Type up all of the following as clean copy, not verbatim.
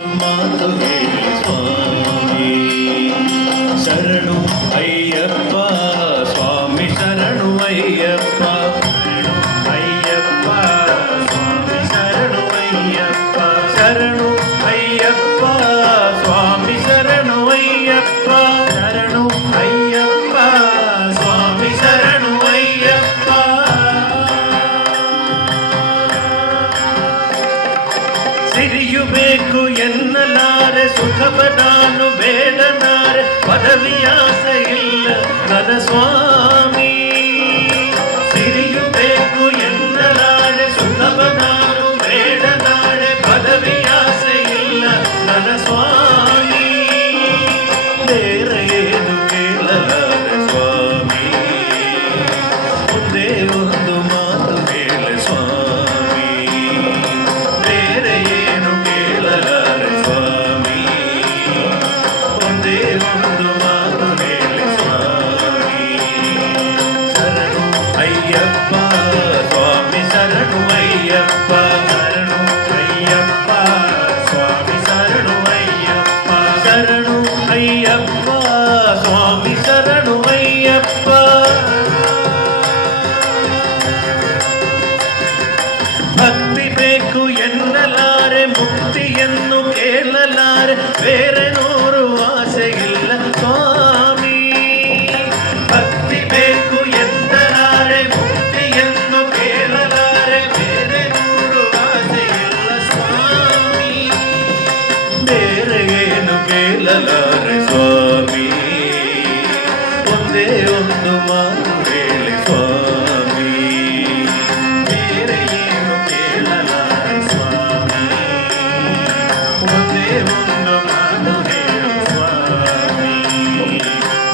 ಮಾತು ಹೇಳಿ ಸ್ವಾಮಿ ಶರಣು ಅಯ್ಯಪ್ಪ ಸ್ವಾಮಿ ಶರಣು ಅಯ್ಯಪ್ಪ ಅಯ್ಯಪ್ಪ ಸ್ವಾಮಿ ಶರಣು ಅಯ್ಯಪ್ಪ ಶರಣು ಅಯ್ಯಪ್ಪ ಸ್ವಾಮಿ ಶರಣು ಅಯ್ಯಪ್ಪ ಶರಣು ಅಯ್ಯಪ್ಪ ಸ್ವಾಮಿ ಶರಣು ಅಯ್ಯಪ್ಪ ಸಿರಿಯು ಬೇಕು ಎನ್ನಲಾರೆ ಸುಖವ ನಾನು ಬೇಡನಾರೆ ಪದವಿಯಾಸ ಇಲ್ಲ ನನ್ನ ಸ್ವಾಮಿ ಸಿರಿಯು ಬೇಕು ಎನ್ನಲಾರೆ ಸುಖವ ನಾನು ಬೇಡನಾರೆ ಪದವಿಯಾಸ ಇಲ್ಲ ನನ್ನ ಸ್ವಾಮಿ ಬೇರೆ ಏನು ಕೇಳಲಾರೆ ಸ್ವಾಮಿ ಮುಂದೆ ಒಂದು ಮಾತು ಹೇಳ ಸ್ವಾಮಿ ಬೇರೆ ಏನು ಕೇಳಲಾರೆ ಸ್ವಾಮಿ ಒಂದೇ ಒಂದು ಮಾತು ಹೇಳ ಸ್ವಾಮಿ ಶರಣು ಅಯ್ಯಪ್ಪ ಸ್ವಾಮಿ ಶರಣು ಅಯ್ಯಪ್ಪ ಶರಣು ಅಯ್ಯಪ್ಪ ಸ್ವಾಮಿ ಶರಣು ಅಯ್ಯಪ್ಪ ಶರಣು ಅಯ್ಯಪ್ಪ ಸ್ವಾಮಿ ಶರಣು ಅಯ್ಯಪ್ಪ ಭಕ್ತಿ ಬೇಕು ಎನ್ನಲಾರೆ ಮುಕ್ತಿಯನ್ನು ಕೇಳಲಾರೆ ಬೇರೆ ನೂರು ಆಸೆ ಇಲ್ಲ ಸ್ವಾಮಿ ಭಕ್ತಿ ಬೇಕು ಎನ್ನಲಾರೆ ಮುಕ್ತಿಯನ್ನು ಕೇಳಲಾರೆ ಬೇರೆ ನೂರು ಆಸೆ ಇಲ್ಲ ಸ್ವಾಮಿ ಬೇರೆ ಏನು ಕೇಳಲಾರೆ ಸ್ವಾಮಿ ಒಂದೇ ಒಂದು ಮಾತು ಹೇಳಿ ಸ್ವಾಮಿ ಬೇರೆ ಏನು ಕೇಳಲಾರೆ ಸ್ವಾಮಿ ಒಂದೇ ಒಂದು ಮಾತು ಹೇಳು ಸ್ವಾಮಿ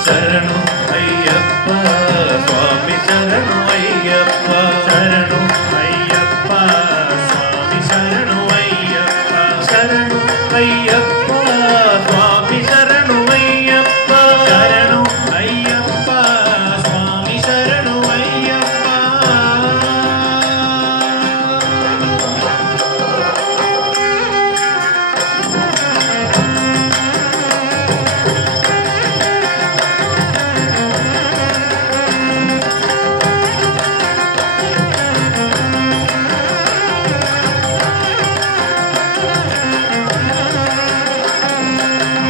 ಶರಣು ಅಯ್ಯಪ್ಪ ಸ್ವಾಮಿ ಶರಣು ಅಯ್ಯಪ್ಪ ಶರಣು ಅಯ್ಯಪ್ಪ ಸ್ವಾಮಿ ಶರಣು ಅಯ್ಯಪ್ಪ ಶರಣು ಅಯ್ಯಪ್ಪ ಸ್ವಾಮಿ ಶರಣು ಅಯ್ಯಪ್ಪ ಶರಣು ಅಯ್ಯಪ್ಪ ಸ್ವಾಮಿ ಶರಣು ಅಯ್ಯಪ್ಪ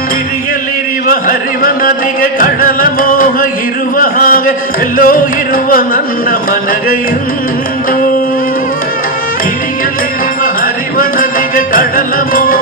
ಹಿರಿಯಲಿರುವ ಹರಿವ ನದಿಗೆ ಕಡಲ ಮೋಹ ಇರುವ ಹಾಗೆ ಎಲ್ಲೋ ಇರುವ ನನ್ನ ಮನಗೆ ಇಂದು ಹಿರಿಯಲಿರುವ ಹರಿವ ನದಿಗೆ ಕಡಲ ಮೋಹ